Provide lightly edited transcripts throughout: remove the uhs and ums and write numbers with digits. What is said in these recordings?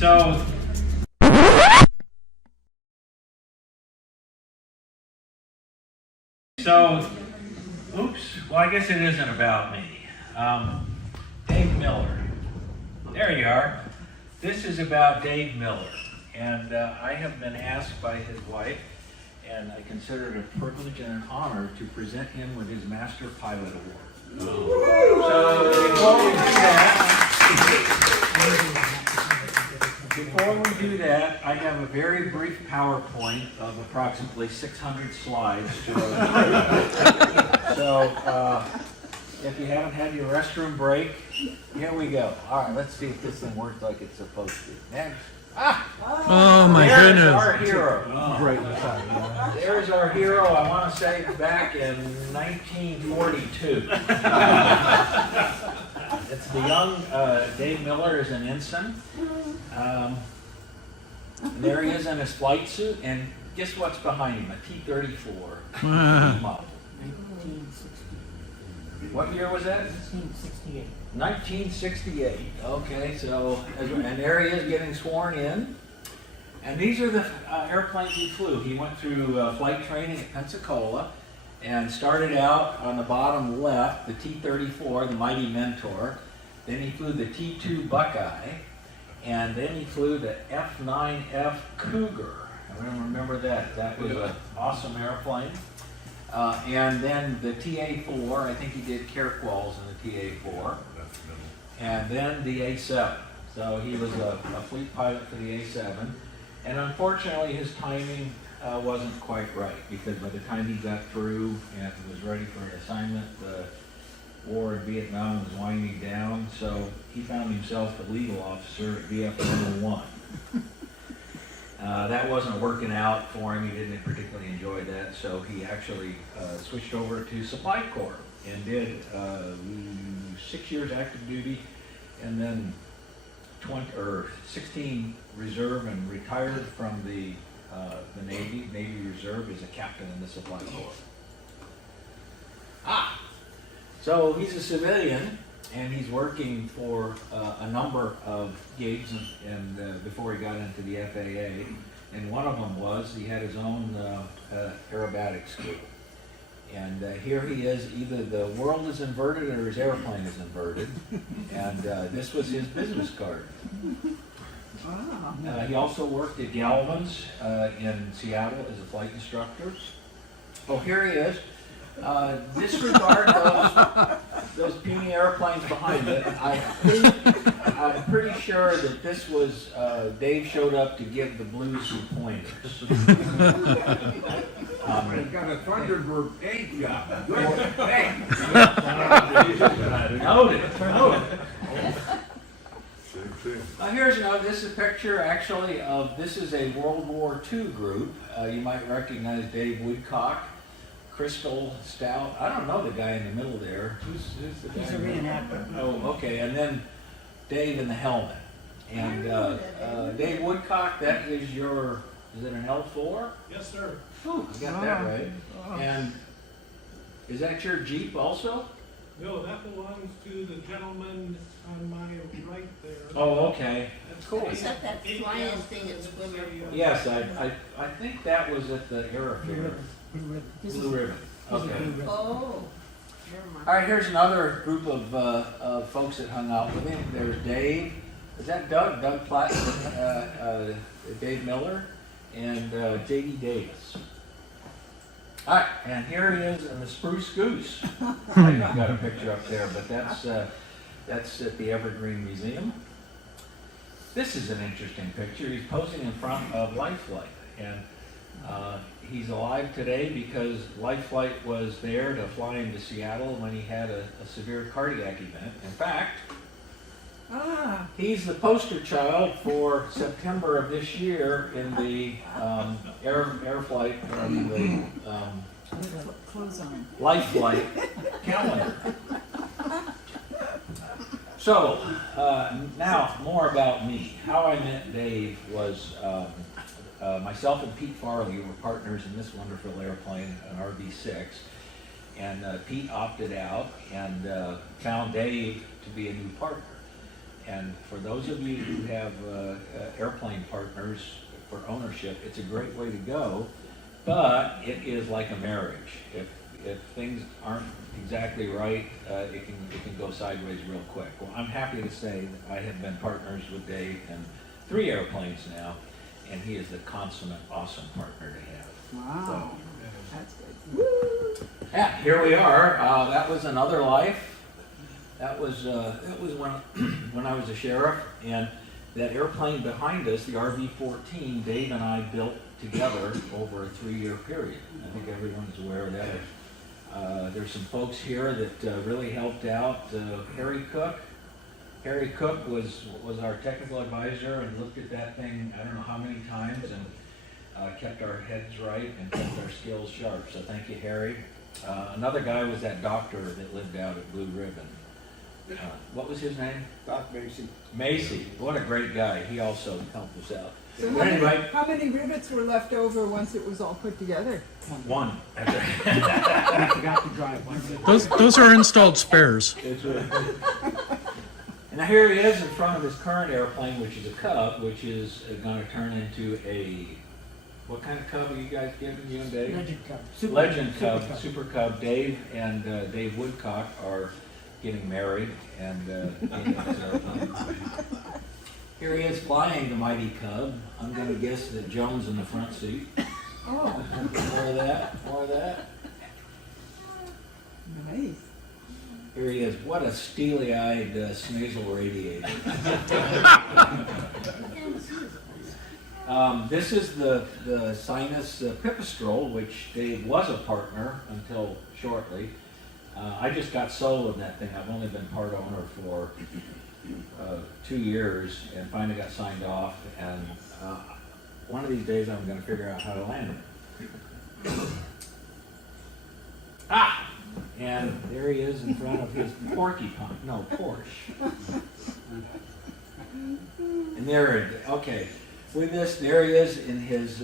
So oops, well, I guess it isn't about me. Dave Miller. There you are. This is about Dave Miller. And I have been asked by his wife, and I consider it a privilege and an honor to present him with his Master Pilot Award. So before we do that, I have a very brief PowerPoint of approximately 600 slides. So if you haven't had your restroom break, here we go. All right, let's see if this thing works like it's supposed to. Next. Oh my goodness. There's our hero. Great. There's our hero, I want to say back in 1942. It's the young Dave Miller is an ensign. There he is in his flight suit, and guess what's behind him? A T-34 model. What year was that? 1968. 1968. Okay, so, and there he is getting sworn in. And these are the airplanes he flew. He went through flight training at Pensacola and started out on the bottom left, the T-34, the Mighty Mentor. Then he flew the T-2 Buckeye. And then he flew the F-9F Cougar. I remember that. That was an awesome airplane. And then the TA-4, I think he did Carquals in the TA-4. And then the A-7. So he was a fleet pilot for the A-7. And unfortunately, his timing wasn't quite right, because by the time he got through and was ready for an assignment, the war in Vietnam was winding down, so he found himself a legal officer at VF 101. That wasn't working out for him. He didn't particularly enjoy that, so he actually switched over to Supply Corps and did 6 years active duty, and then 16 reserve, and retired from the Navy Reserve as a captain in the Supply Corps. So he's a civilian, and he's working for a number of gigs and before he got into the FAA. And one of them was he had his own aerobatic school. And here he is, either the world is inverted or his airplane is inverted. And this was his business card. He also worked at Galvin's in Seattle as a flight instructor. Oh, here he is. Disregard those puny airplanes behind it. I'm pretty sure that this was Dave showed up to give the Blues some pointers. He's got a Thunderbird 8 job. Hey! Noted. Here's another. This is a picture actually of. This is a World War II group. You might recognize Dave Woodcock. Crystal Stout. I don't know the guy in the middle there. Who's the guy? He's a reenactor. Oh, okay. And then Dave in the helmet. And Dave Woodcock, that is your, is it an L4? Yes, sir. Whew, I got that right. And is that your Jeep also? No, that belongs to the gentleman on my right there. Oh, okay. That's Cool. Is that that flying thing at Swimmer? Yes, I think that was at the Aerofair. Blue Ribbon. Okay. Oh, never mind. All right, here's another group of folks that hung out with him. There's Dave. Is that Doug? Doug Platt, Dave Miller, and J.D. Davis. All right, and here he is in the Spruce Goose. I haven't got a picture up there, but that's at the Evergreen Museum. This is an interesting picture. He's posing in front of Life Flight, and he's alive today because Life Flight was there to fly him to Seattle when he had a severe cardiac event. In fact, he's the poster child for September of this year in the air flight, the Life Flight calendar. So, now more about me. How I met Dave was myself and Pete Farley were partners in this wonderful airplane, an RB-6, and Pete opted out and found Dave to be a new partner. And for those of you who have airplane partners for ownership, it's a great way to go, but it is like a marriage. If things aren't exactly right, it can go sideways real quick. Well, I'm happy to say that I have been partners with Dave in 3 airplanes now, and he is a consummate, awesome partner to have. Wow, that's good. Woo! Yeah, here we are. That was another life. That was when when I was a sheriff, and that airplane behind us, the RV-14, Dave and I built together over a 3-year period. I think everyone's aware of that. There's some folks here that really helped out. Harry Cook. Harry Cook was our technical advisor and looked at that thing I don't know how many times and kept our heads right and kept our skills sharp. So thank you, Harry. Another guy was that doctor that lived out at Blue Ribbon. What was his name? Doc Mason. Macy. What a great guy. He also helped us out. So But anyway, how many rivets were left over once it was all put together? one. That's right. I forgot to drive one. Those are installed spares. That's right. And now here he is in front of his current airplane, which is a Cub, which is going to turn into a, what kind of Cub are you guys giving, you and Dave? Legend Cub. Legend Cub, Super Cub. Dave and Dave Woodcock are getting married, and here he is flying the mighty Cub. I'm going to guess that Joan's in the front seat. Oh, More of that, more of that. nice. Here he is. What a steely-eyed Smazel radiator. This is the Sinus Pipistrel, which Dave was a partner until shortly. I just got sold on that thing. I've only been part owner for 2 years and finally got signed off. And one of these days I'm going to figure out how to land it. And there he is in front of his porcupine. No, Porsche. And there, okay. With this, there he is in his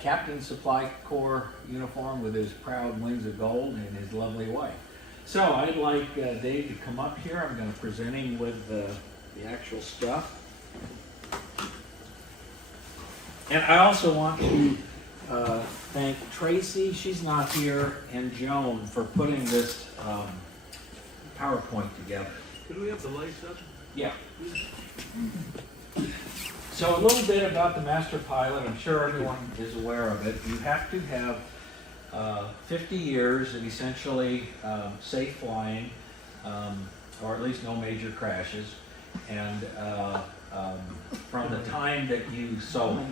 Captain Supply Corps uniform with his proud wings of gold and his lovely wife. So I'd like Dave to come up here. I'm going to present him with the actual stuff. And I also want to thank Tracy, she's not here, and Joan for putting this PowerPoint together. Can we have the lights up? Yeah. So a little bit about the master pilot. I'm sure everyone is aware of it. You have to have 50 years of essentially safe flying, or at least no major crashes. And from the time that you sold it,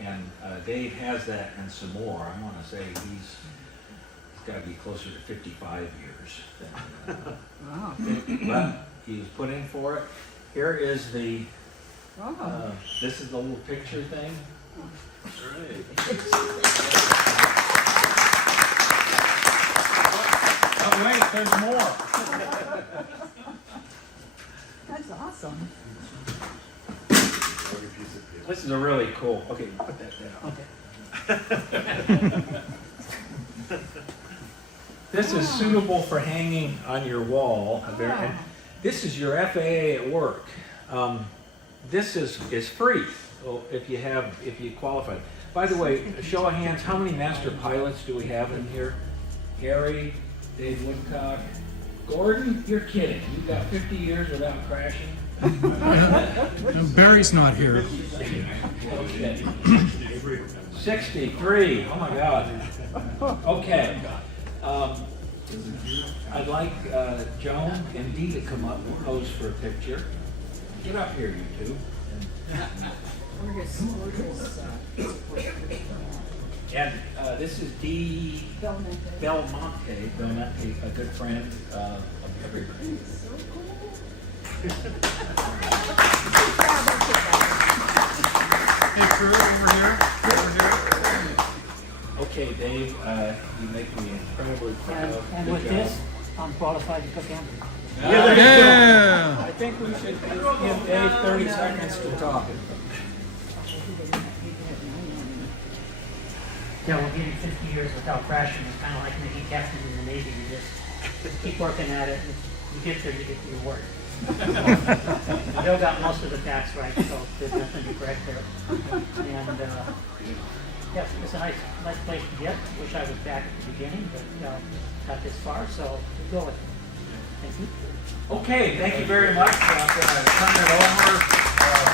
and Dave has that and some more. I want to say he's got to be closer to 55 years. Wow. But he's put in for it. Here is the, Wow. this is the little picture thing. Oh wait, there's more. That's awesome. This is a really cool, okay, put that down. This is suitable for hanging on your wall. And this is your FAA at work. This is free if you qualify. By the way, a show of hands, how many master pilots do we have in here? Harry, Dave Woodcock, Gordon, you're kidding. You've got 50 years without crashing? No, Barry's not here. Okay. 63, oh my God. Okay. I'd like Joan and Dee to come up and pose for a picture. Get up here, you two. And this is Dee Belmonte, a good friend of everybody. Hey, Drew, over here. Over here. Okay, Dave, you make me incredibly proud. And Good with job. this, I'm qualified to cook hamburgers. Yeah. I think we should give Dave 30 seconds to talk. Yeah, we're getting 50 years without crashing. It's kind of like making captain in the Navy. You just keep working at it. And you get there, you get to your work. Bill got most of the facts right, so there's nothing to correct there. And, yeah, it's a nice place to get. Wish I was back at the beginning, but, got this far, so we'll go with it. Thank you. Okay, thank you very much. I'm going to turn it over